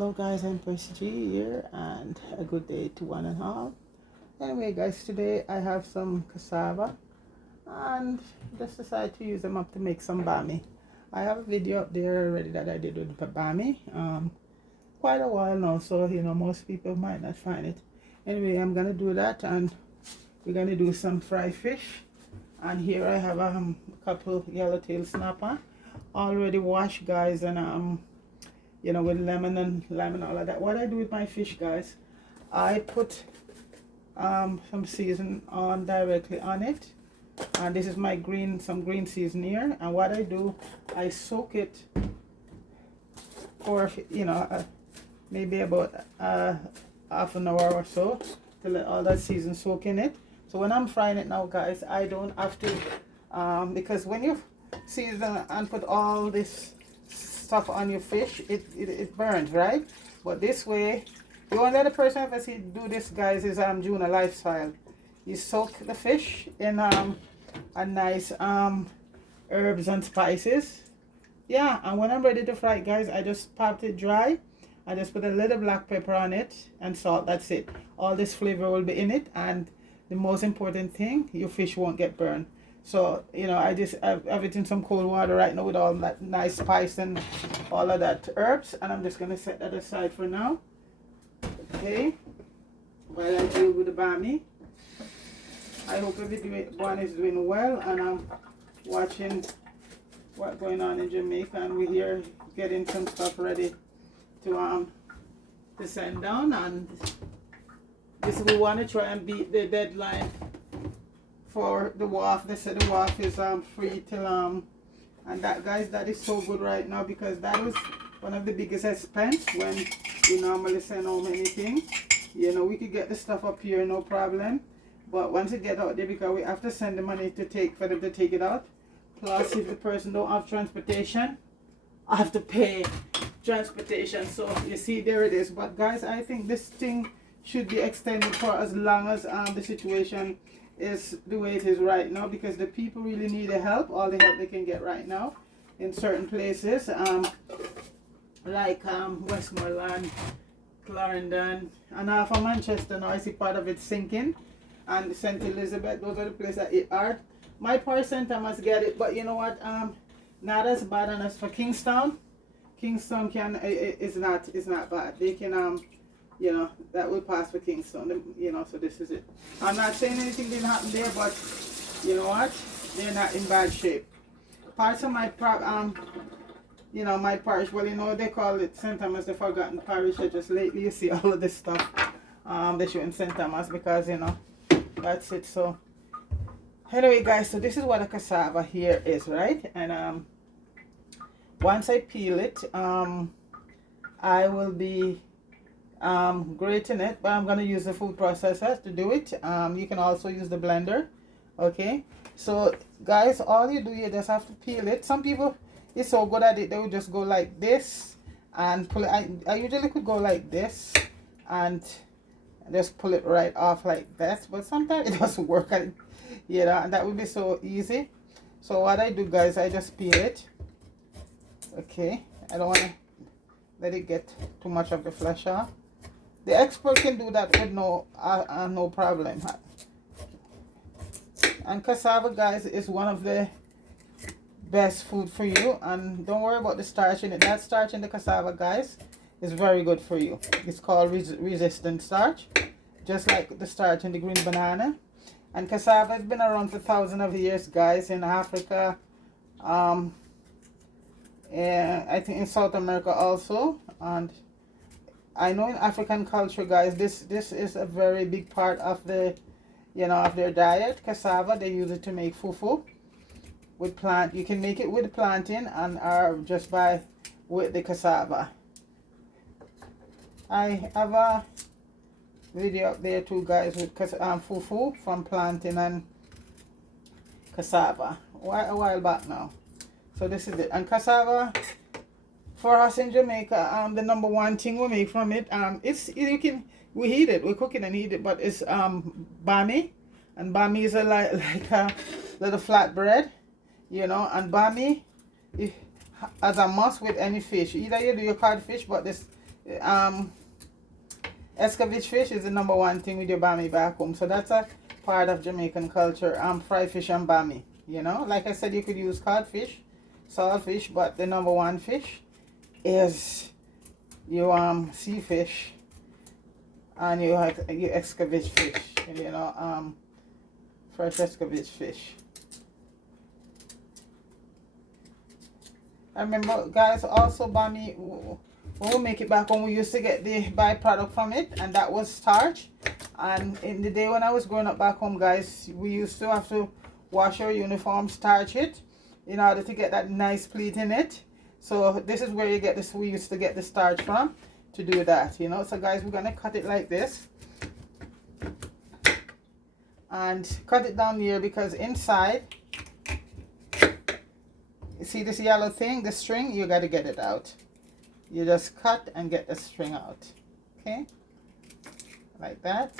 Hello guys, I'm Percy G here and a good day to one and all. Anyway guys, today I have some cassava and just decided to use them up to make some bammy. I have a video up there already that I did with the bammy quite a while now, so most people might not find it. Anyway, I'm gonna do that and we're gonna do some fried fish. And here I have a couple yellowtail snapper already washed guys, and with lemon and lime and all of that. What I do with my fish guys, I put some season on directly on it, and this is my some green season here. And what I do, I soak it for maybe about half an hour or so to let all that season soak in it. So when I'm frying it now guys, I don't have to because when you season and put all this stuff on your fish, it burns, right? But this way, the only other person I've ever seen do this guys is Juna Lifestyle. You soak the fish in a nice herbs and spices, yeah, and when I'm ready to fry it guys, I just pop it dry. I just put a little black pepper on it and salt. That's it. All this flavor will be in it, and the most important thing, your fish won't get burned. So I just have it in some cold water right now with all that nice spice and all of that herbs, and I'm just gonna set that aside for now. Okay, while I deal with the bammy. I hope everyone is doing well, and I'm watching what's going on in Jamaica, and we're here getting some stuff ready to send down. And this we want to try and beat the deadline for the wharf. They said the wharf is free till and that guys, that is so good right now, because that was one of the biggest expense when we normally send home anything. We could get the stuff up here no problem, but once it get out there, because we have to send the money for them to take it out, plus if the person don't have transportation, I have to pay transportation. So you see, there it is. But guys, I think this thing should be extended for as long as the situation is the way it is right now, because the people really need the help, all the help they can get right now in certain places, like Westmoreland, Clarendon, and half of Manchester now. I see part of it sinking, and St. Elizabeth. Those are the places that it are. My part St. Thomas get it, but you know what, not as bad as for Kingston. Kingston is not bad. They can that will pass for Kingston, so this is it. I'm not saying anything didn't happen there, but you know what, they're not in bad shape. Parts of my my parish, well, they call it St. Thomas the Forgotten Parish. Just lately you see all of this stuff they show in St. Thomas, because that's it. So anyway guys, so this is what a cassava here is, right? And once I peel it, I will be grating it, but I'm going to use the food processor to do it. You can also use the blender. Okay, so guys, all you do, you just have to peel it. Some people is so good at it, they will just go like this and pull it. I usually could go like this and just pull it right off like that, but sometimes it doesn't work, and and that would be so easy. So what I do guys, I just peel it. Okay, I don't want to let it get too much of the flesh off. The expert can do that with no problem. And cassava guys is one of the best food for you, and don't worry about the starch in it. That starch in the cassava guys is very good for you. It's called resistant starch, just like the starch in the green banana. And cassava has been around for thousands of years guys, in Africa, and I think in South America also. And I know in African culture guys, this is a very big part of the of their diet. Cassava, they use it to make fufu with plant. You can make it with plantain and just with the cassava. I have a video up there too guys with fufu from plantain and cassava a while back now. So this is it. And cassava for us in Jamaica, the number one thing we make from it, we heat it, we cook it and eat it, but it's bammy. And bammy is like a little flat bread, and bammy as a must with any fish. Either you do your cod fish, but this Escovitch fish is the #1 thing with your bammy back home. So that's a part of Jamaican culture. Fried fish and bammy. You know, like I said, you could use codfish, saltfish, but the #1 fish is your sea fish, and you have your Escovitch fish. You know, fresh Escovitch fish. I remember, guys, also bammy, when we make it back home, we used to get the byproduct from it, and that was starch. And in the day when I was growing up back home, guys, we used to have to wash our uniform, starch it, in order to get that nice pleat in it. So this is where you get this, we used to get the starch from, to do that, you know. So guys, we're gonna cut it like this, and cut it down here, because inside, you see this yellow thing, the string, you got to get it out. You just cut and get the string out. Okay, like that.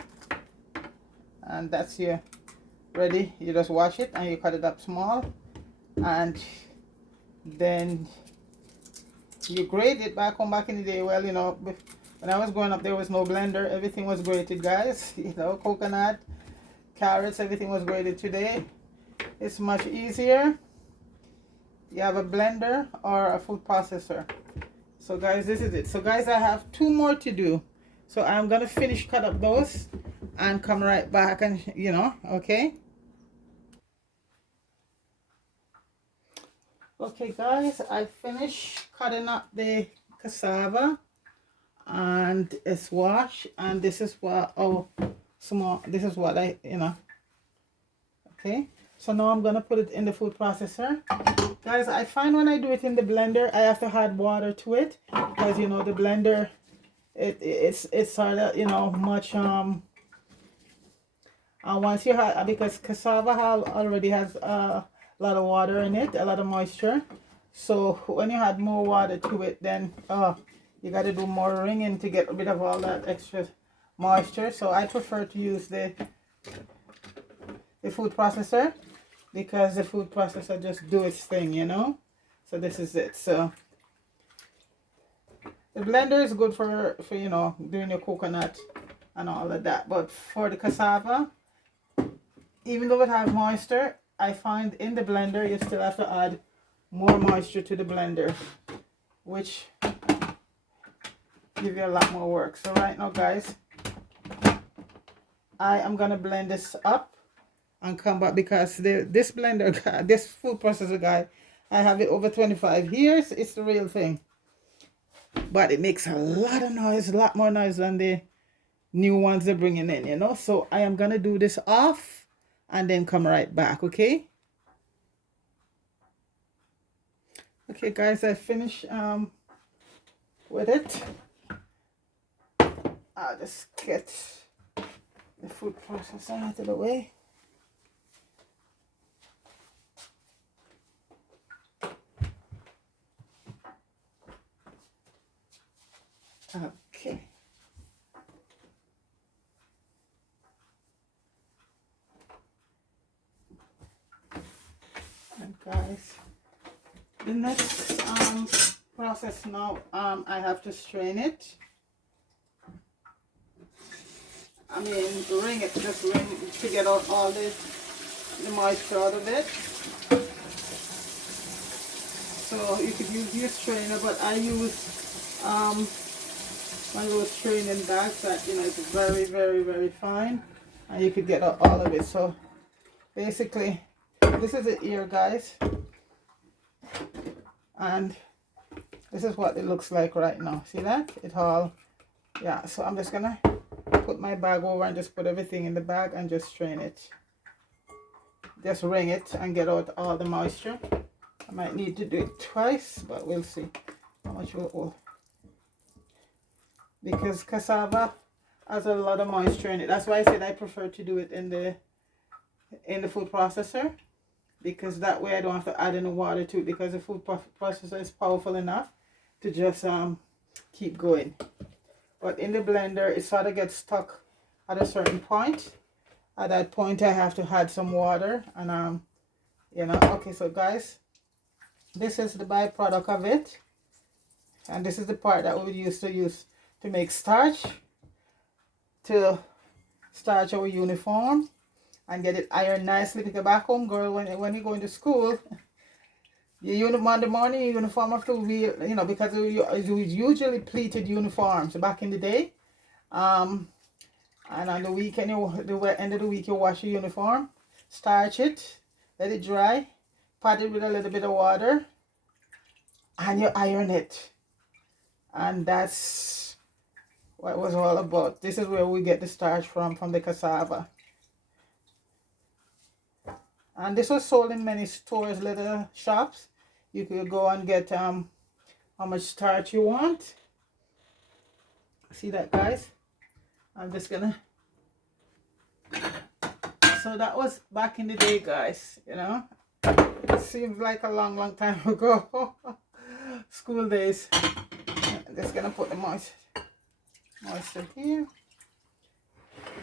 And that's your ready. You just wash it and you cut it up small, and then you grate it. Back in the day, well, you know, when I was growing up, there was no blender. Everything was grated, guys. You know, coconut, carrots, everything was grated. Today it's much easier. You have a blender or a food processor. So guys, this is it. So guys, I have 2 more to do. So I'm gonna finish cut up those and come right back, and you know, okay. Okay guys, I finished cutting up the cassava, and it's washed, and this is what, oh, small, this is what I, you know, okay. So now I'm gonna put it in the food processor. Guys, I find when I do it in the blender, I have to add water to it, because you know the blender, it's sort of, you know, much once you have, because cassava already has a lot of water in it, a lot of moisture. So when you add more water to it, then you got to do more wringing to get rid of all that extra moisture. So I prefer to use the food processor, because the food processor just do its thing, you know. So this is it. So the blender is good for you know, doing your coconut and all of that, but for the cassava, even though it has moisture, I find in the blender you still have to add more moisture to the blender, which give you a lot more work. So right now, guys, I am gonna blend this up and come back, because this blender, this food processor guy, I have it over 25 years. It's the real thing, but it makes a lot of noise, a lot more noise than the new ones they're bringing in, you know. So I am gonna do this off and then come right back. Okay guys, I finished with it. I'll just get the food processor out of the way. Okay. And guys, the next process now, I have to strain it. I mean, wring it, just wring to get out all the moisture out of it. So you could use your strainer, but I use one of those straining bags that, you know, it's very, very, very fine, and you could get out all of it. So basically, this is it here, guys, and this is what it looks like right now. See that? It all, yeah. So I'm just gonna put my bag over and just put everything in the bag and just strain it. Just wring it and get out all the moisture. I might need to do it twice, but we'll see how much will hold, because cassava has a lot of moisture in it. That's why I said I prefer to do it in the food processor, because that way I don't have to add any water to it, because the food processor is powerful enough to just keep going. But in the blender, it sort of gets stuck at a certain point. At that point, I have to add some water, and you know. Okay, so guys, this is the byproduct of it, and this is the part that we used to use to make starch, to starch our uniform and get it ironed nicely. Because back home, girl, when you go into school, your uniform on the morning, your uniform have to be, you know, because it was usually pleated uniforms back in the day. And on the weekend, the end of the week, you wash your uniform, starch it, let it dry, pat it with a little bit of water, and you iron it. And that's what it was all about. This is where we get the starch from the cassava. And this was sold in many stores, little shops. You could go and get how much starch you want. See that, guys? I'm just gonna. So that was back in the day, guys. You know, it seems like a long time ago. School days. I'm just gonna put the moisture here.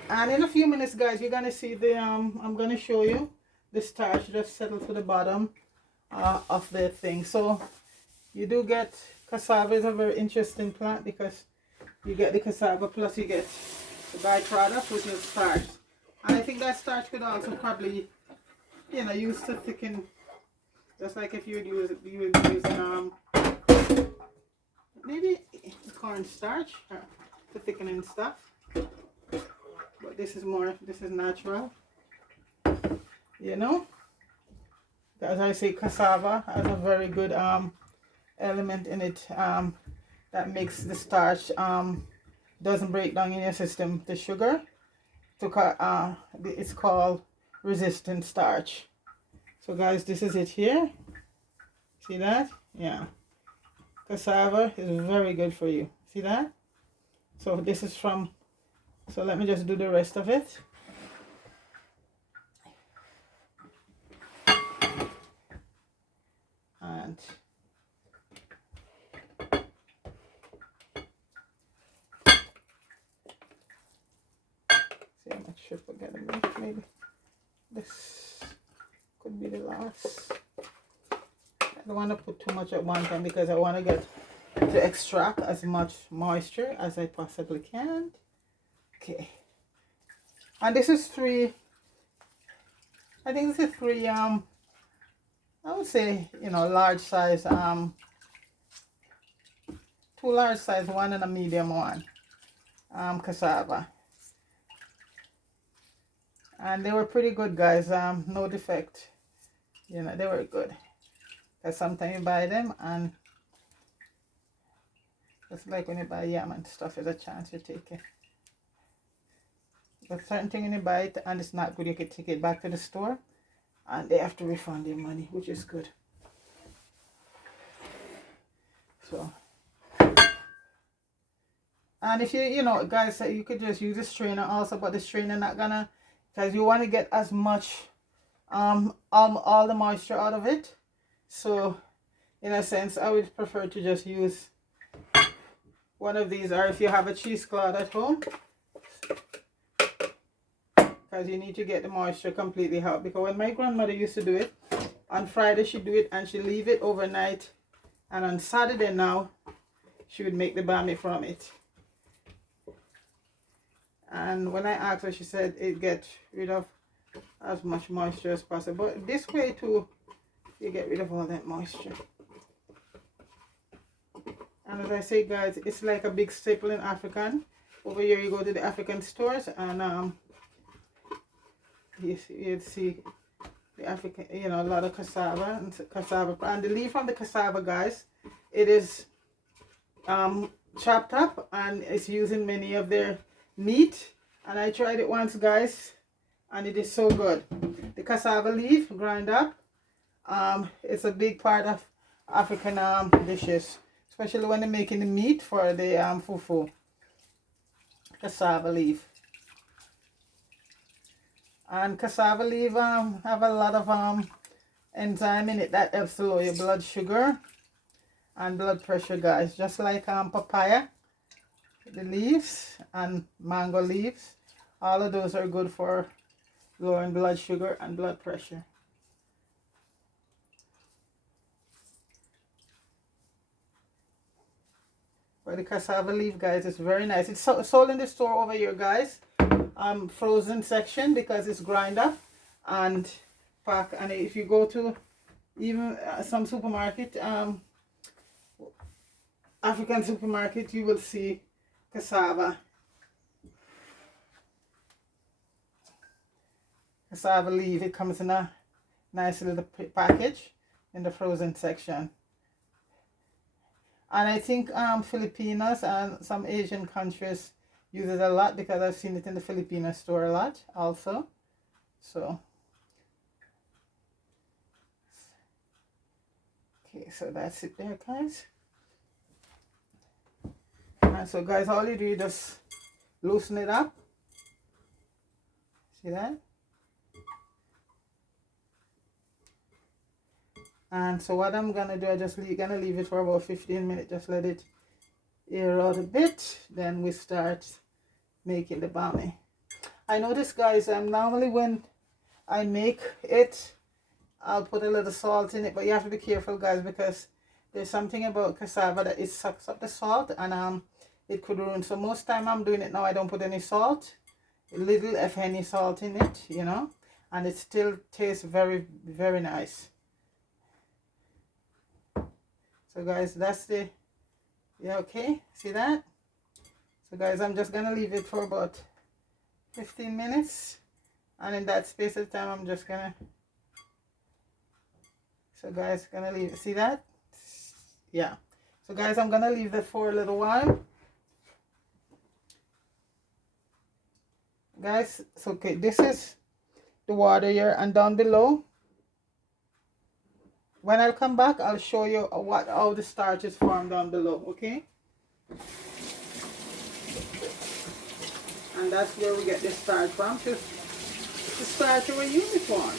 And in a few minutes, guys, you're gonna see the I'm gonna show you the starch just settle to the bottom of the thing. So you do get cassava is a very interesting plant because you get the cassava plus you get the byproduct, which is starch. And I think that starch could also probably, you know, used to thicken, just like if you would use maybe corn starch to thicken and stuff. But this is natural, you know. As I say, cassava has a very good element in it that makes the starch doesn't break down in your system. The sugar, it's called resistant starch. So guys, this is it here. See that? Yeah. Cassava is very good for you. See that? So this is from, so let me just do the rest of it. And see how much shit we're gonna make. Maybe this could be the last. I don't want to put too much at one time because I want to get to extract as much moisture as I possibly can. Okay. And this is three. I think this is three. I would say, you know, large size. 2 large size, 1 and a medium one. Cassava. And they were pretty good, guys. No defect. You know, they were good. Because sometimes you buy them and just like when you buy yam and stuff, there's a chance you take it. But certain thing when you buy it and it's not good, you can take it back to the store and they have to refund your money, which is good. So, and if you know, guys, you could just use a strainer also, but the strainer not gonna, because you want to get as much all the moisture out of it. So in a sense, I would prefer to just use one of these, or if you have a cheesecloth at home, because you need to get the moisture completely out. Because when my grandmother used to do it, on Friday she'd do it and she'd leave it overnight, and on Saturday now she would make the bammy from it. And when I asked her, she said it gets rid of as much moisture as possible. But this way too, you get rid of all that moisture. And as I say, guys, it's like a big staple in African. Over here you go to the African stores and you'd see the African, you know, a lot of cassava and the leaf from the cassava, guys, it is chopped up and it's used in many of their meat. And I tried it once, guys, and it is so good. The cassava leaf grind up, it's a big part of African dishes, especially when they're making the meat for the fufu. Cassava leaf. And cassava leaf have a lot of enzyme in it that helps to lower your blood sugar and blood pressure, guys. Just like papaya, the leaves, and mango leaves, all of those are good for lowering blood sugar and blood pressure. For the cassava leaf, guys, it's very nice. It's sold in the store over here, guys. Frozen section, because it's grind up and pack. And if you go to even some supermarket, African supermarket, you will see cassava leaf. It comes in a nice little package in the frozen section. And I think Filipinos and some Asian countries use it a lot, because I've seen it in the Filipino store a lot also. So okay, so that's it there, guys. And so, guys, all you do is just loosen it up. See that? And so what I'm gonna do, I just gonna leave it for about 15 minutes, just let it air out a bit. Then we start making the bammy. I notice, guys, normally when I make it, I'll put a little salt in it, but you have to be careful, guys, because there's something about cassava that it sucks up the salt, and it could ruin. So most time I'm doing it now, I don't put any salt, a little if any salt in it, you know, and it still tastes very, very nice. So, guys, that's the, yeah, okay, see that? So, guys, I'm just gonna leave it for about 15 minutes, and in that space of time, I'm just gonna, so, guys, gonna leave, see that? Yeah. So, guys, I'm gonna leave that for a little while. Guys, so, okay, this is the water here, and down below, when I'll come back, I'll show you how the starch is formed down below, okay? And that's where we get the starch from, to starch our uniform.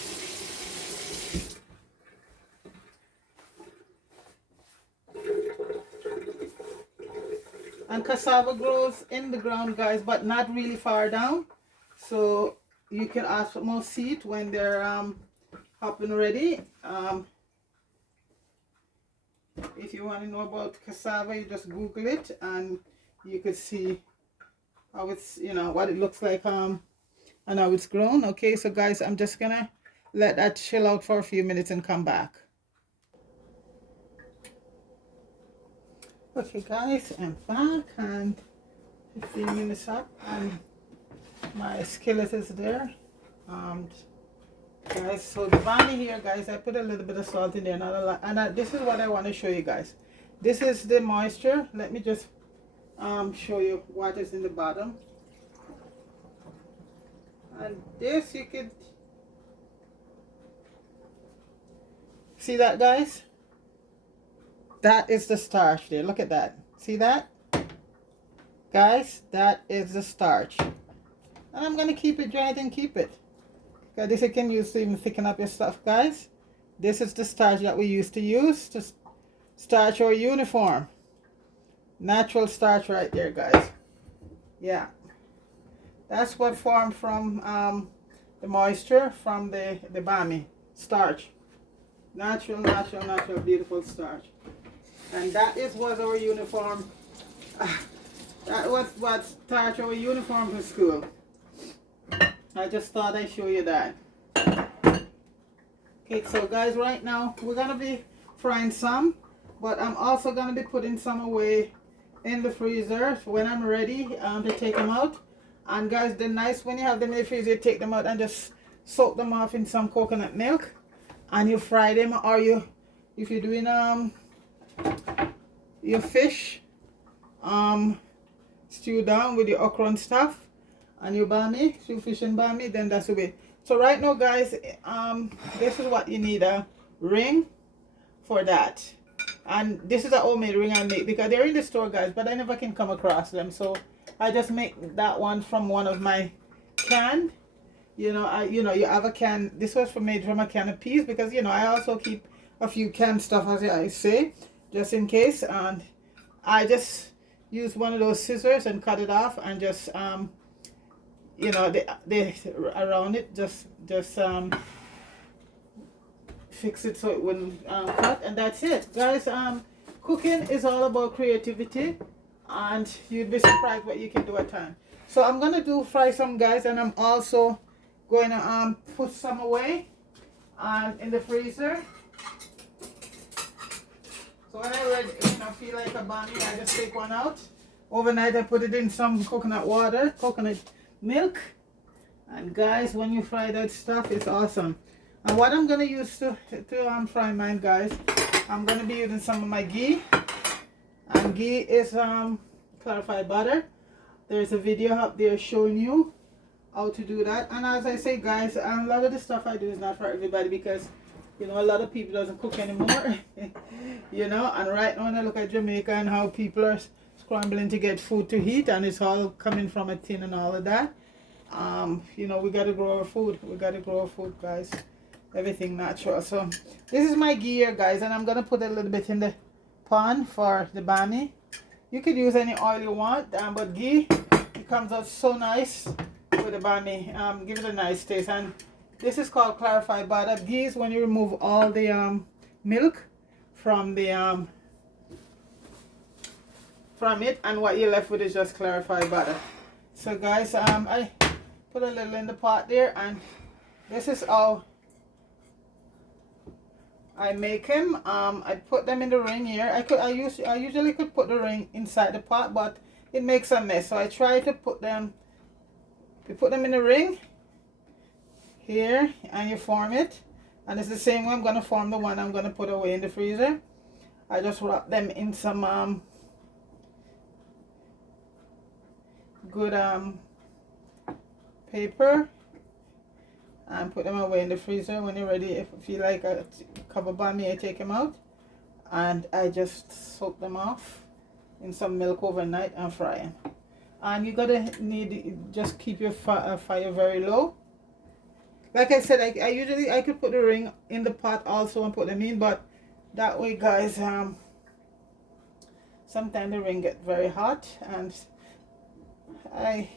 And cassava grows in the ground, guys, but not really far down. So you can ask for more seed when they're hopping ready. If you want to know about cassava, you just Google it, and you could see how it's, you know, what it looks like and how it's grown. Okay, so, guys, I'm just gonna let that chill out for a few minutes and come back. Okay, guys, I'm back, and 15 minutes up, and my skillet is there. Guys, so the bammy here, guys, I put a little bit of salt in there, not a lot. And this is what I want to show you, guys. This is the moisture. Let me just show you what is in the bottom. And this, you could see that, guys. That is the starch there. Look at that. See that, guys? That is the starch. And I'm gonna keep it dry and keep it. This you can use to even thicken up your stuff, guys. This is the starch that we used to use to starch our uniform. Natural starch right there, guys. Yeah. That's what formed from the moisture from the bammy. Starch. Natural, beautiful starch. And that was our uniform. That was what starched our uniform for school. I just thought I'd show you that. Okay, so, guys, right now we're gonna be frying some, but I'm also gonna be putting some away in the freezer for when I'm ready to take them out. And, guys, they're nice when you have them in the freezer. You take them out and just soak them off in some coconut milk, and you fry them. Or if you're doing your fish stew down with your okra and stuff, and your bammy, stew fish and bammy, then that's the way. So right now, guys, this is what you need, a ring for that. And this is a homemade ring I make, because they're in the store, guys, but I never can come across them. So I just make that one from one of my can. You know, you have a can. This was made from a can of peas, because, you know, I also keep a few canned stuff, as I say, just in case. And I just use one of those scissors and cut it off, and just you know, they around it, just fix it so it wouldn't cut, and that's it, guys. Cooking is all about creativity, and you'd be surprised what you can do at time. So I'm gonna fry some, guys, and I'm also going to put some away and in the freezer. So when I feel like a bammy, I just take one out. Overnight I put it in some coconut water, coconut milk. And guys, when you fry that stuff, it's awesome. And what I'm gonna use to fry mine, guys, I'm gonna be using some of my ghee. And ghee is clarified butter. There's a video up there showing you how to do that. And as I say, guys, a lot of the stuff I do is not for everybody, because you know a lot of people doesn't cook anymore. You know, and right now when I look at Jamaica and how people are scrambling to get food to eat, and it's all coming from a tin and all of that, you know, we got to grow our food. We got to grow our food, guys. Everything natural. So this is my ghee here, guys, and I'm gonna put a little bit in the pan for the bammy. You could use any oil you want, but ghee, it comes out so nice with the bammy. Give it a nice taste. And this is called clarified butter. Ghee is when you remove all the milk from the from it, and what you're left with is just clarified butter. So guys, I put a little in the pot there, and this is how I make them. I put them in the ring here. I usually could put the ring inside the pot, but it makes a mess. So I try to put them in the ring here, and you form it. And it's the same way I'm gonna form the one I'm gonna put away in the freezer. I just wrap them in some good paper and put them away in the freezer. When you're ready, if you feel like a cup of bammy, I take them out and I just soak them off in some milk overnight and fry them. And you just keep your fire very low. Like I said, I could put the ring in the pot also and put them in, but that way, guys, sometimes the ring get very hot, and I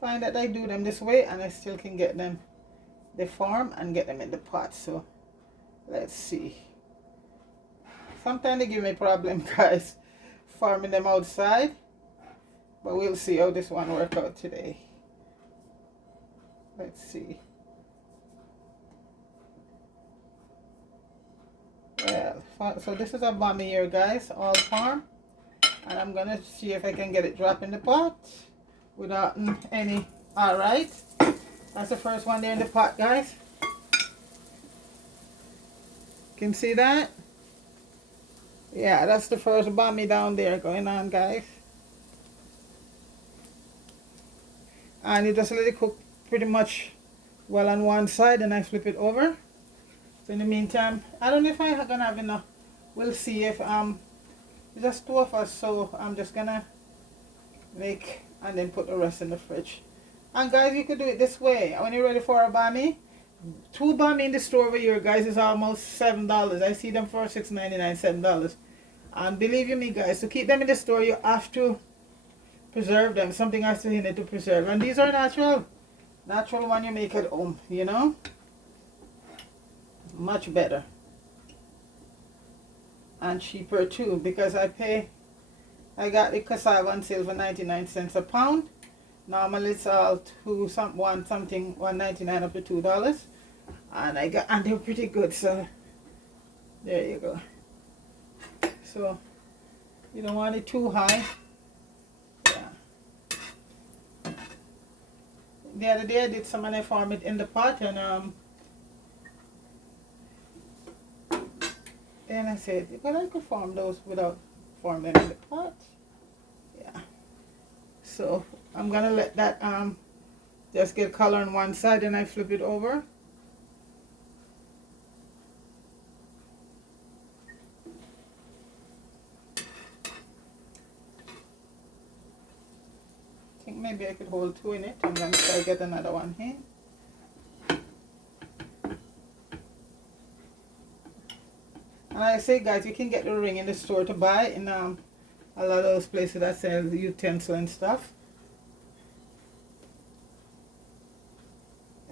find that I do them this way and I still can get them, they form, and get them in the pot. So let's see. Sometimes they give me problem, guys, forming them outside, but we'll see how this one work out today. Let's see. Well, so this is a bammy here, guys, all formed, and I'm gonna see if I can get it drop in the pot without any. All right, that's the first one there in the pot, guys. Can see that? Yeah, that's the first bammy down there going on, guys. And you just let it cook pretty much well on one side, and I flip it over. So in the meantime, I don't know if I'm gonna have enough. We'll see. If just two of us, so I'm just gonna make and then put the rest in the fridge. And guys, you could do it this way. When you're ready for a bammy, 2 bammy in the store over here, guys, is almost $7. I see them for $6.99, $7. And believe you me, guys, to keep them in the store, you have to preserve them. Something has to in it to preserve. And these are natural one you make at home, you know. Much better and cheaper too, because I got the cassava on sale for 99 cents a pound. Normally it's all $1.99 up to $2, and they're pretty good. So there you go. So you don't want it too high. Yeah. The other day I did some and I formed it in the pot, and then I said, but I could form those without forming in the pot. Yeah. So I'm gonna let that just get color on one side, and I flip it over. I think maybe I could hold 2 in it. I'm gonna try to get another one here. And I say, guys, you can get the ring in the store to buy in a lot of those places that sell utensil and stuff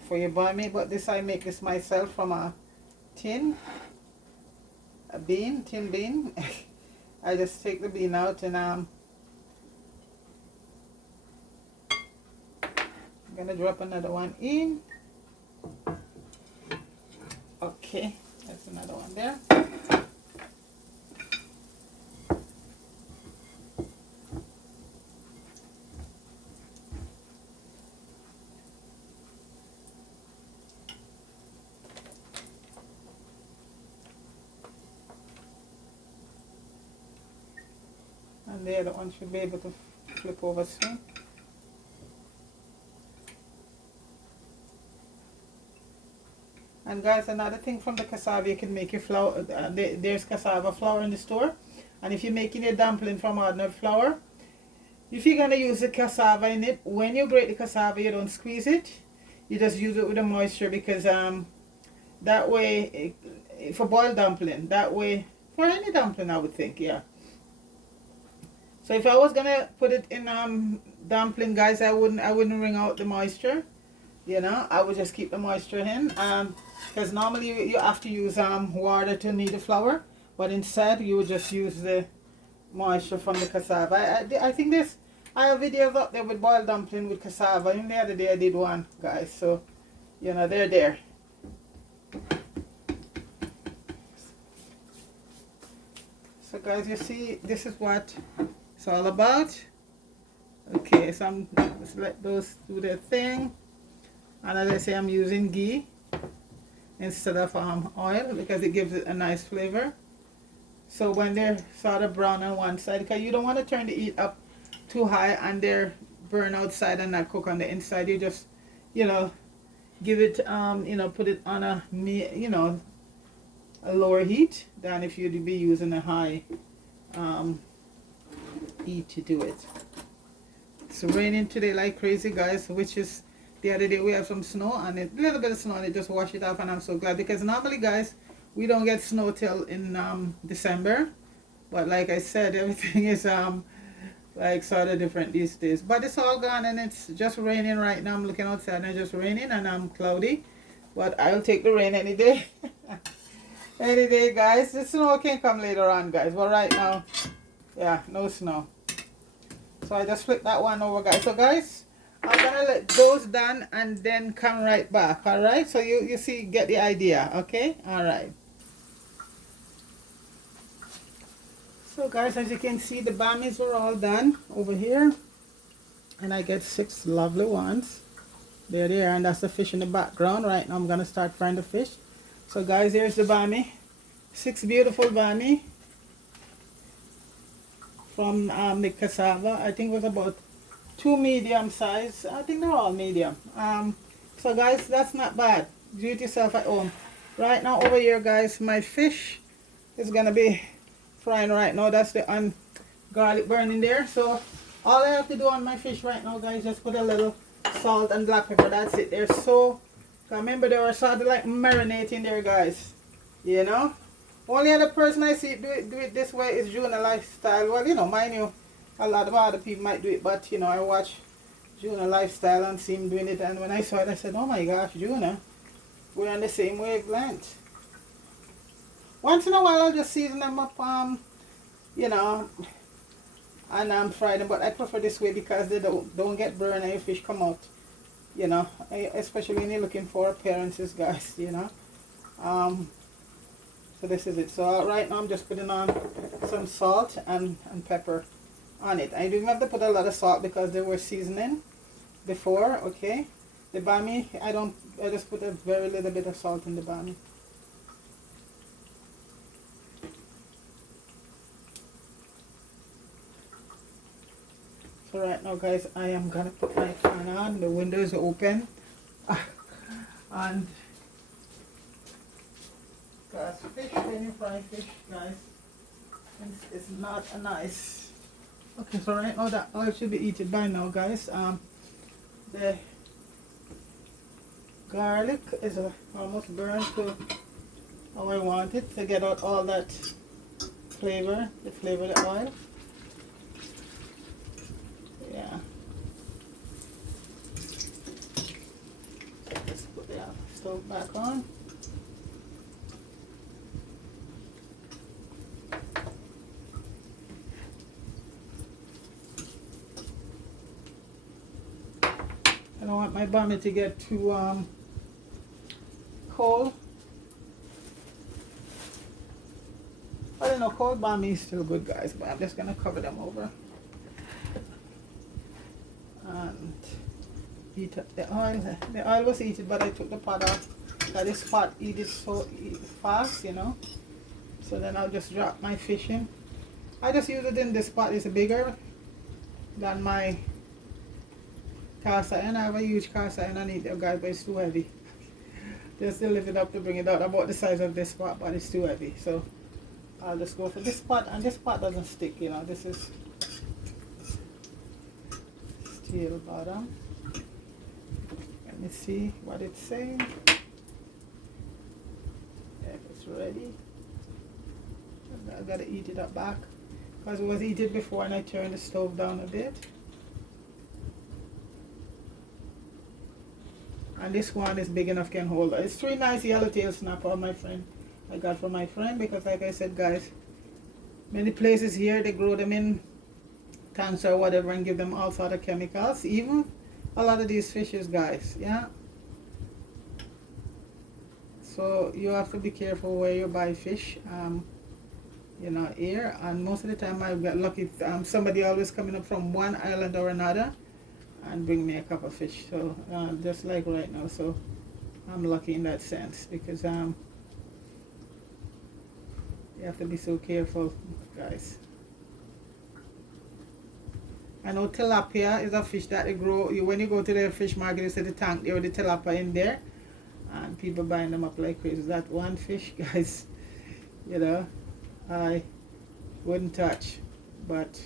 for your bammy. But this, I make this myself from a tin bean. I just take the bean out and I'm gonna drop another one in. Okay, that's another one there. And the other one should be able to flip over soon. And guys, another thing from the cassava, you can make your flour. There's cassava flour in the store. And if you're making your dumpling from ordinary flour, if you're going to use the cassava in it, when you grate the cassava, you don't squeeze it. You just use it with the moisture, because that way, for boiled dumpling, that way, for any dumpling I would think, yeah. So if I was gonna put it in dumpling, guys, I wouldn't wring out the moisture. You know, I would just keep the moisture in. Because normally you have to use water to knead the flour, but instead you would just use the moisture from the cassava. I think I have videos up there with boiled dumpling with cassava. And the other day I did one, guys. So you know, they're there. So guys, you see, this is what it's all about. Okay, so I'm just let those do their thing. And as I say, I'm using ghee instead of oil, because it gives it a nice flavor. So when they're sort of brown on one side, because you don't want to turn the heat up too high and they're burn outside and not cook on the inside. You just, you know, give it, you know, put it on a, you know, a lower heat than if you'd be using a high heat to do it. It's raining today like crazy, guys, which is, the other day we have some snow and a little bit of snow and it just washed it off, and I'm so glad, because normally, guys, we don't get snow till in December. But like I said, everything is like sort of different these days. But it's all gone and it's just raining right now. I'm looking outside and it's just raining and I'm cloudy. But I'll take the rain any day. Any day, guys. The snow can come later on, guys. But right now, yeah, no snow. So I just flip that one over, guys. So guys, I'm gonna let those done and then come right back. All right, so you see, get the idea. Okay, all right. So guys, as you can see, the bammies are all done over here, and I get 6 lovely ones. There they are, and that's the fish in the background. Right now I'm gonna start frying the fish. So guys, here's the bammy, 6 beautiful bammy from the cassava. I think it was about 2 medium size. I think they're all medium. So guys, that's not bad. Do it yourself at home. Right now over here, guys, my fish is gonna be frying right now. That's the garlic burning there. So all I have to do on my fish right now, guys, just put a little salt and black pepper. That's it. They're so, remember, they were sort of like marinating there, guys. You know, only other person I see do it this way is Juna Lifestyle. Well, you know, mind you, a lot of other people might do it, but you know, I watch Juna Lifestyle and see him doing it, and when I saw it, I said, oh my gosh, Juna, we're on the same wavelength. Once in a while I'll just season them up, you know, and fry them, but I prefer this way because they don't get burned and your fish come out, you know, especially when you're looking for appearances, guys, you know. So this is it. So right now I'm just putting on some salt and pepper on it. I didn't have to put a lot of salt because they were seasoning before. Okay, the bammy, I just put a very little bit of salt in the bammy. So right now, guys, I am gonna put my fan on. The windows are open, and because fish, when you fry fish, guys, it's not a nice. Okay, so right now that oil should be heated by now, guys. The garlic is almost burned to how I want it, to get out all that flavor, the flavor of the oil. Yeah. Let's put the stove back on. I don't want my bammy to get too cold. I don't know, cold bammy is still good, guys, but I'm just gonna cover them over and heat up the oil. The oil was heated, but I took the pot off. This pot heated so fast, you know. So then I'll just drop my fish in. I just use it in this pot. It's bigger than my cast iron. I have a huge cast iron underneath there, guys, but it's too heavy. Just to lift it up to bring it out. About the size of this pot, but it's too heavy. So I'll just go for this pot, and this pot doesn't stick, you know. This is steel bottom. Let me see what it's saying. If it's ready. I gotta heat it up back because it was heated before, and I turned the stove down a bit. And this one is big enough, can hold it. It's 3 nice yellowtail snapper, my friend. I got from my friend because, like I said, guys, many places here they grow them in tanks or whatever and give them all sort of chemicals. Even a lot of these fishes, guys, yeah. So you have to be careful where you buy fish. You know, here, and most of the time I get lucky. Somebody always coming up from one island or another and bring me a couple of fish. So just like right now, so I'm lucky in that sense because you have to be so careful, guys. I know tilapia is a fish that they grow. When you go to the fish market, you see the tank there with the tilapia in there, and people buying them up like crazy. That one fish, guys, you know, I wouldn't touch, but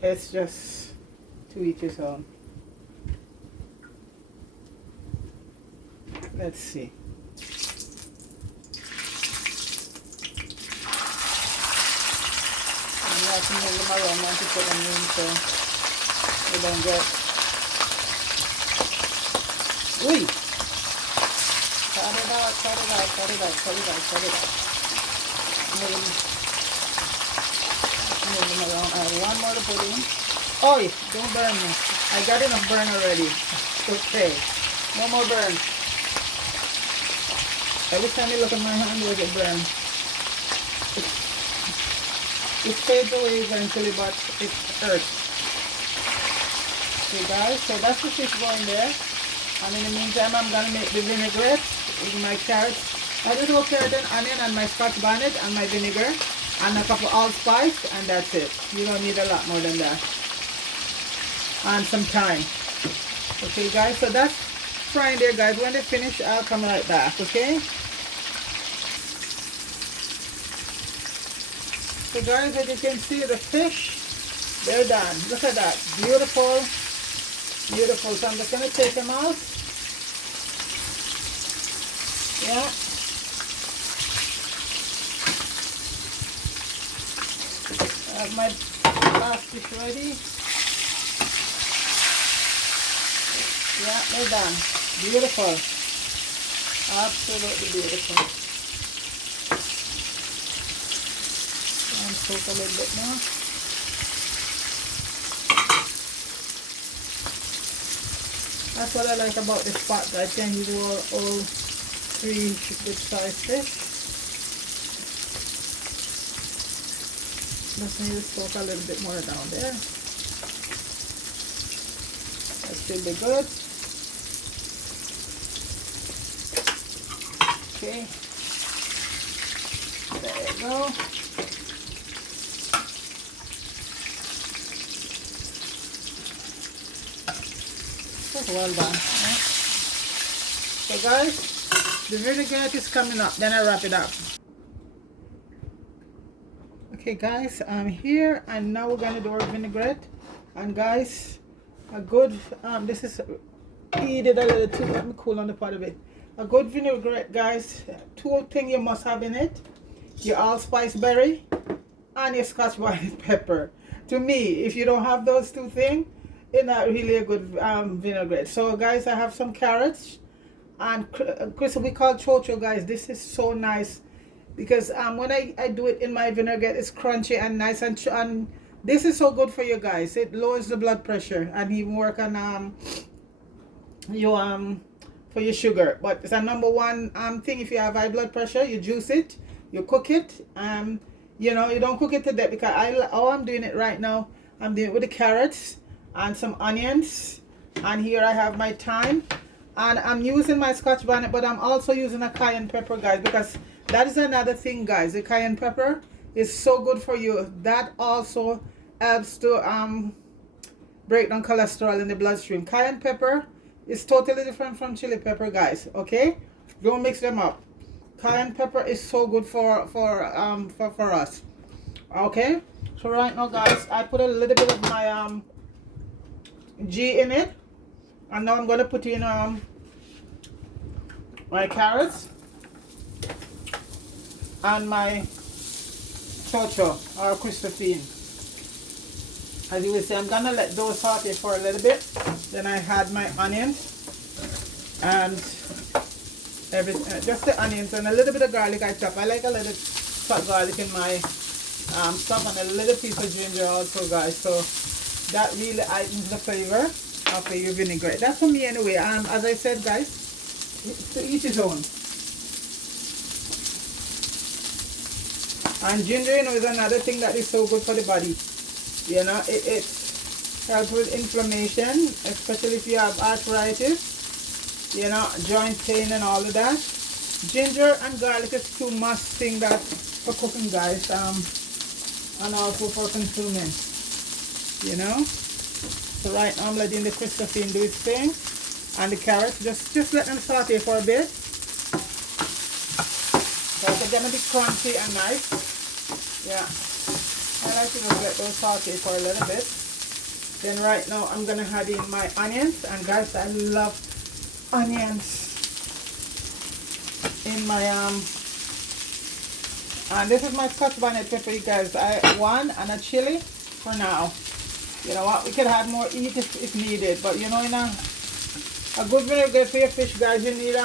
it's just to each his own. Let's see. I'm not going to move them around now to put them in so they don't get. Ui! Cut it out, cut it out, cut it out, cut it out, cut it out. Move them around. I have one more to put in. Oi, don't burn me. I got enough burn already. Okay, no more burn. Every time you look at my hand, you get burn. It fades away eventually, but it hurts. Okay, guys, so that's the fish going there. And in the meantime, I'm gonna make the vinaigrette with my carrots. I just go carrot and onion and my scotch bonnet and my vinegar and a couple allspice, and that's it. You don't need a lot more than that. And some thyme. Okay, guys, so that's frying there, guys. When they finish, I'll come right back, okay? So guys, as you can see, the fish, they're done. Look at that. Beautiful, beautiful. So I'm just gonna take them out. Yeah. I have my last fish ready. Yeah, they're done. Beautiful. Absolutely beautiful. And soak a little bit more. That's what I like about this pot. I can use all 3 good sized fish. Just need to soak a little bit more down there. That should be good. Okay. There you go. That's well done. Right? So guys, the vinaigrette is coming up. Then I wrap it up. Okay guys, I'm here and now we're gonna do our vinaigrette. And guys, a good this is heated a little too. Let me cool on the pot a bit. A good vinaigrette, guys, 2 things you must have in it: your allspice berry and your scotch bonnet pepper. To me, if you don't have those 2 things, it's not really a good vinaigrette. So guys, I have some carrots and Chris, we call chocho, guys. This is so nice because when I do it in my vinaigrette, it's crunchy and nice, and this is so good for you guys. It lowers the blood pressure and even work on you for your sugar. But it's a number one thing. If you have high blood pressure, you juice it, you cook it. You know, you don't cook it to death, because I'm doing it right now. I'm doing it with the carrots and some onions, and here I have my thyme, and I'm using my Scotch bonnet, but I'm also using a cayenne pepper, guys, because that is another thing, guys. The cayenne pepper is so good for you. That also helps to break down cholesterol in the bloodstream. Cayenne pepper is totally different from chili pepper, guys. Okay, don't mix them up. Cayenne pepper is so good for us. Okay, so right now, guys, I put a little bit of my G in it, and now I'm gonna put in my carrots and my chocho or Christophine. As you will see, I'm gonna let those saute for a little bit. Then I had my onions and just the onions and a little bit of garlic I chop. I like a little chopped garlic in my stuff, and a little piece of ginger also, guys. So that really heightens the flavor of your vinaigrette. That's for me anyway. As I said, guys, to each his own. And ginger, you know, is another thing that is so good for the body. You know, it helps with inflammation, especially if you have arthritis, you know, joint pain and all of that. Ginger and garlic is two must thing that for cooking, guys, and also for consuming, you know. So right now I'm letting the Christophine do its thing, and the carrots, just let them saute for a bit. So they're gonna be crunchy and nice. Yeah, I like to just let those saute for a little bit. Then right now I'm gonna add in my onions, and guys, I love onions in my and this is my Scotch bonnet pepper, you guys. One and a chili for now. You know what, we could add more heat if needed, but you know, in a good vinaigrette for your fish, guys, you need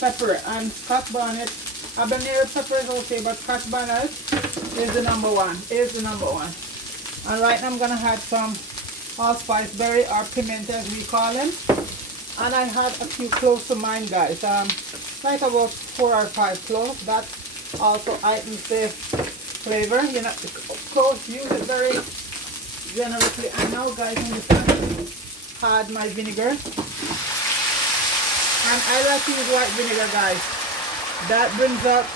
pepper. And Scotch bonnet, habanero pepper is okay, but Scotch bonnet is the number one. And right now I'm gonna add some allspice berry or piment, as we call them. And I had a few cloves to mine, guys. Like about 4 or 5 cloves. That also heightens the flavor. You know, cloves, use it very generously. And now, guys, I'm just gonna add my vinegar. And I like to use white vinegar, guys. That brings out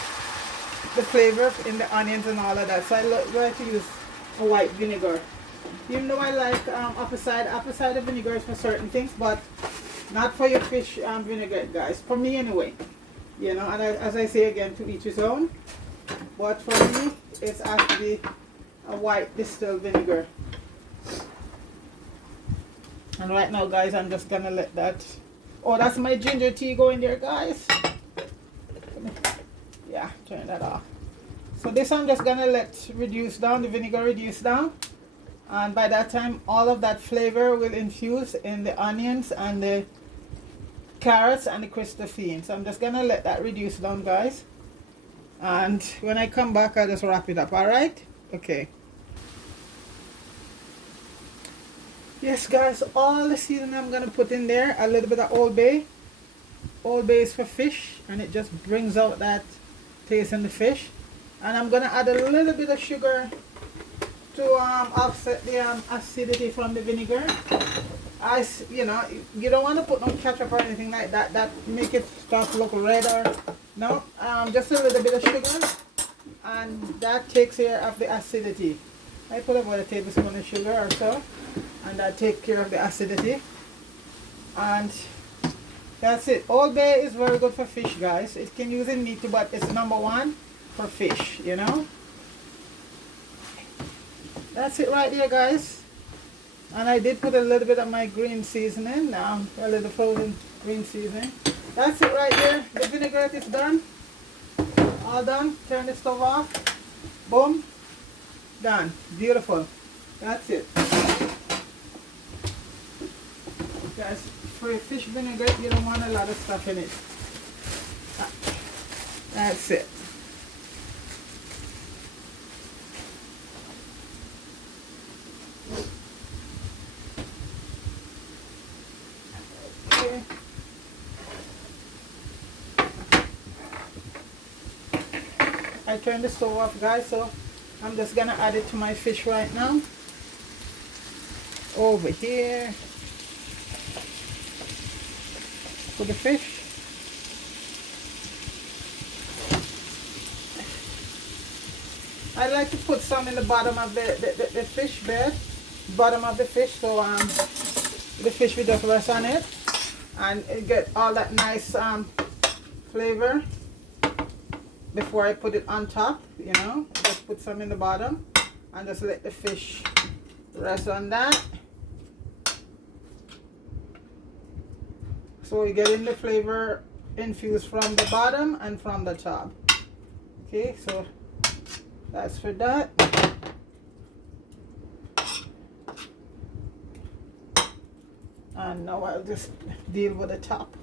the flavor in the onions and all of that. So I like to use a white vinegar. Even though I like apple cider vinegar for certain things, but not for your fish vinaigrette, guys. For me anyway. You know, and as I say again, to each his own. But for me, it's actually a white distilled vinegar. And right now, guys, I'm just gonna let that. Oh, that's my ginger tea going there, guys. Yeah, turn that off. So this I'm just gonna let reduce down, the vinegar reduce down. And by that time, all of that flavor will infuse in the onions and the carrots and the Christophine. So I'm just gonna let that reduce down, guys. And when I come back, I'll just wrap it up, alright? Okay. Yes, guys, all the seasoning I'm gonna put in there, a little bit of Old Bay. Old Bay is for fish, and it just brings out that taste in the fish. And I'm gonna add a little bit of sugar to offset the acidity from the vinegar. You know, you don't want to put no ketchup or anything like that. That make it stuff look red or no. Just a little bit of sugar, and that takes care of the acidity. I put about a tablespoon of sugar or so, and that takes care of the acidity. And that's it. Old Bay is very good for fish, guys. It can use in meat too, but it's number one for fish, you know. That's it right there, guys. And I did put a little bit of my green seasoning, a little frozen green seasoning. That's it right there. The vinaigrette is done. All done. Turn the stove off. Boom. Done. Beautiful. That's it. Guys, for a fish vinaigrette, you don't want a lot of stuff in it. That's it. I turned the stove off, guys, so I'm just gonna add it to my fish right now. Over here. Put the fish. I like to put some in the bottom of the fish bed, bottom of the fish, so the fish will just rest on it and it get all that nice flavor before I put it on top, you know. Just put some in the bottom and just let the fish rest on that. So we're getting the flavor infused from the bottom and from the top. Okay, so that's for that. And now I'll just deal with the top.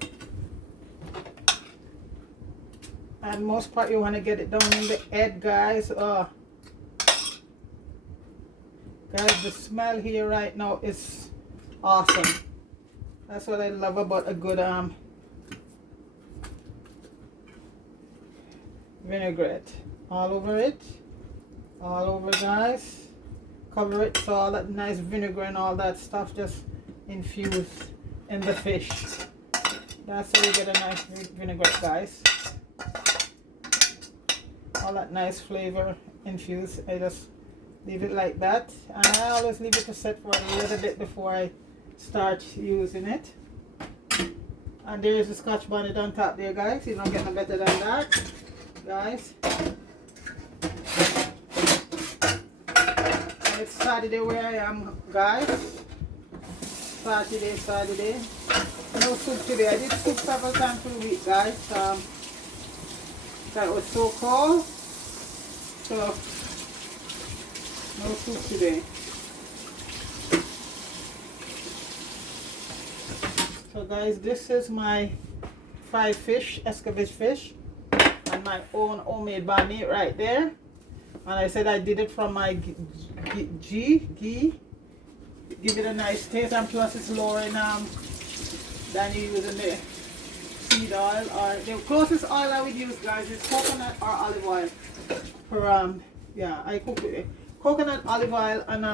And most part you want to get it down in the head, guys. Guys, the smell here right now is awesome. That's what I love about a good vinaigrette. All over it. All over, guys. Cover it so all that nice vinegar and all that stuff just infused in the fish. That's how you get a nice vinaigrette, guys. All that nice flavor infused. I just leave it like that, and I always leave it to set for a little bit before I start using it. And there is the Scotch bonnet on top there, guys. You don't get no better than that, guys. And it's Saturday where I am, guys. Saturday. No soup today. I did soup several times through the week, guys. That was so cold. So no soup today. So guys, this is my fried fish, Escovitch fish, and my own homemade bammy right there. And I said I did it from my ghee. Give it a nice taste, and plus it's lower in than you use in the seed oil. Or the closest oil I would use, guys, is coconut or olive oil. For yeah, I cook with it. Coconut, olive oil, and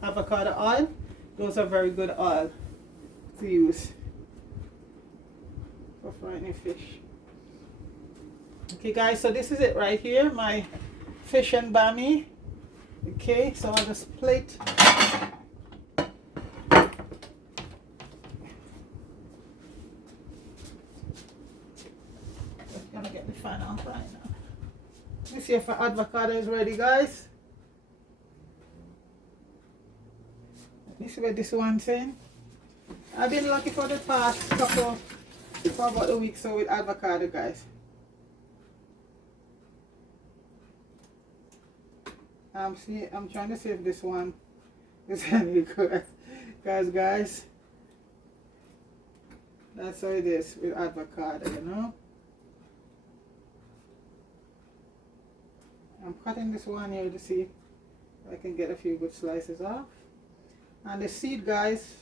avocado oil. Those are very good oil to use for frying fish. Okay, guys, so this is it right here, my fish and bammy. Okay, so I'll just plate. Just gonna get the fan off right now. Let me see if our avocado is ready, guys. Let me see what this one's saying. I've been lucky for the past couple, for about a week so with avocado, guys. I'm trying to see if this one is any good. Guys, that's how it is with avocado, you know. I'm cutting this one here to see if I can get a few good slices off. And the seed, guys,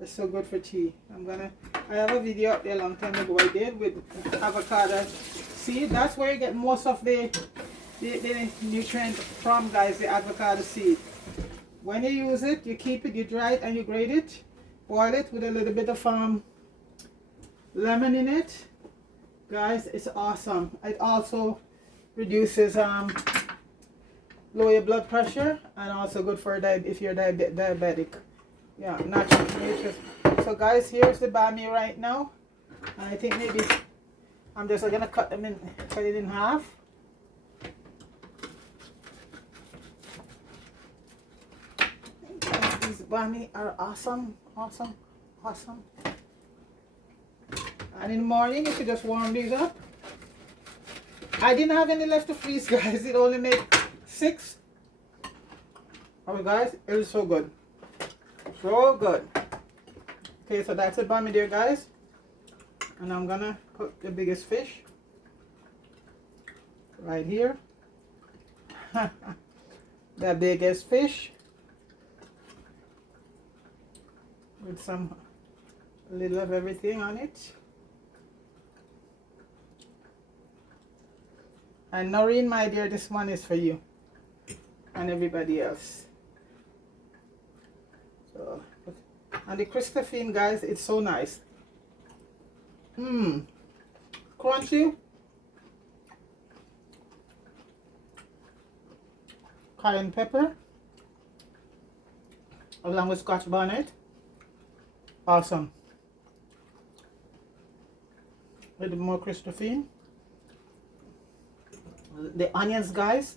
is so good for tea. I have a video up there a long time ago I did with avocado seed. That's where you get most of the nutrient from, guys, the avocado seed. When you use it, you keep it, you dry it, and you grate it, boil it with a little bit of lemon in it. Guys, it's awesome. It also reduces lower your blood pressure, and also good for if you're diabetic. Yeah, natural nutrition. So guys, here's the bammy right now. And I think maybe I'm just gonna cut it in half. These bammy are awesome. And in the morning, you could just warm these up. I didn't have any left to freeze, guys. It only made 6. Oh, guys, it was so good. So good. Okay, so that's the bammy there, guys. And I'm gonna put the biggest fish right here. The biggest fish with some little of everything on it. And Noreen, my dear, this one is for you and everybody else. So, and the Christophine, guys, it's so nice. Crunchy. Cayenne pepper. Along with Scotch bonnet. Awesome. A little more Christophine. The onions, guys,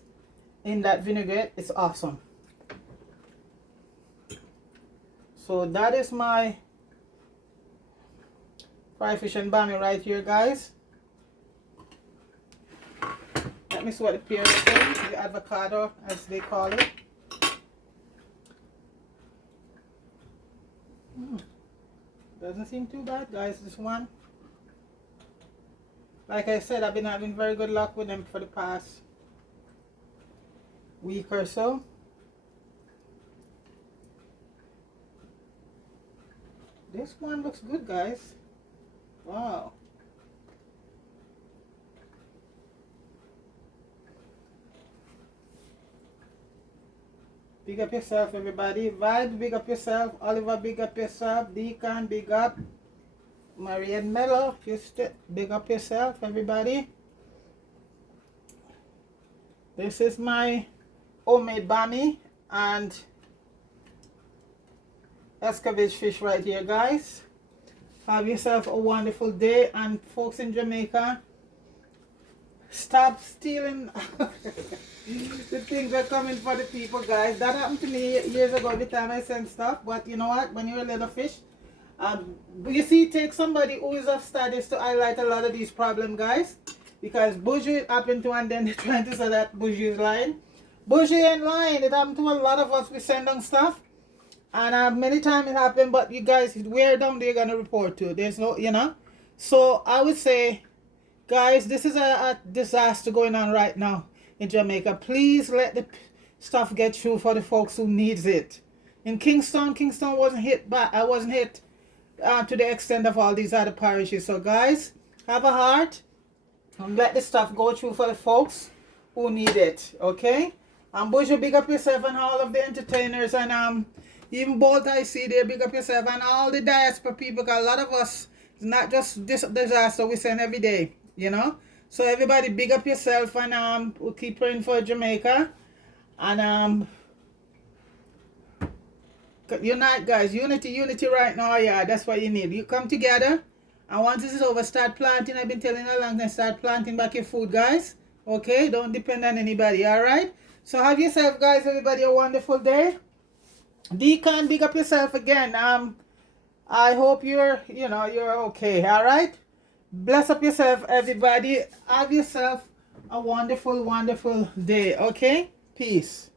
in that vinaigrette, it's awesome. So that is my fried fish and bammy right here, guys. Let me see what the pear is saying, the avocado as they call it. Doesn't seem too bad, guys, this one. Like I said, I've been having very good luck with them for the past week or so. This one looks good, guys. Wow. Big up yourself, everybody. Vibe, big up yourself. Oliver, big up yourself. Deacon, big up. Marie and Mello, big up yourself, everybody. This is my homemade bammy and Escovitch fish right here, guys. Have yourself a wonderful day. And folks in Jamaica, stop stealing the things that coming for the people, guys. That happened to me years ago every time I send stuff. But you know what? When you're a little fish, you see, it takes somebody who is of status to highlight a lot of these problems, guys. Because Bougie happened to, and then they're trying to say that Bougie is lying. Bougie ain't lying. It happened to a lot of us. We send them stuff. And many times it happened, but you guys, where down there going to report to? There's no, you know. So I would say, guys, this is a disaster going on right now in Jamaica. Please let the stuff get through for the folks who needs it. In Kingston wasn't hit, but I wasn't hit to the extent of all these other parishes. So guys, have a heart and let the stuff go through for the folks who need it. Okay? And Bush, big up yourself and all of the entertainers, and even Bolt I see there, big up yourself, and all the diaspora people, because a lot of us, it's not just this disaster we send every day, you know. So everybody big up yourself, and we'll keep praying for Jamaica. And unite, guys. Unity right now. Yeah, that's what you need. You come together, and once this is over, start planting. I've been telling you a long time, start planting back your food, guys. Okay, don't depend on anybody. All right. So have yourself, guys, everybody, a wonderful day. Deacon, big up yourself again. I hope you're okay. All right. Bless up yourself, everybody. Have yourself a wonderful day. Okay. Peace.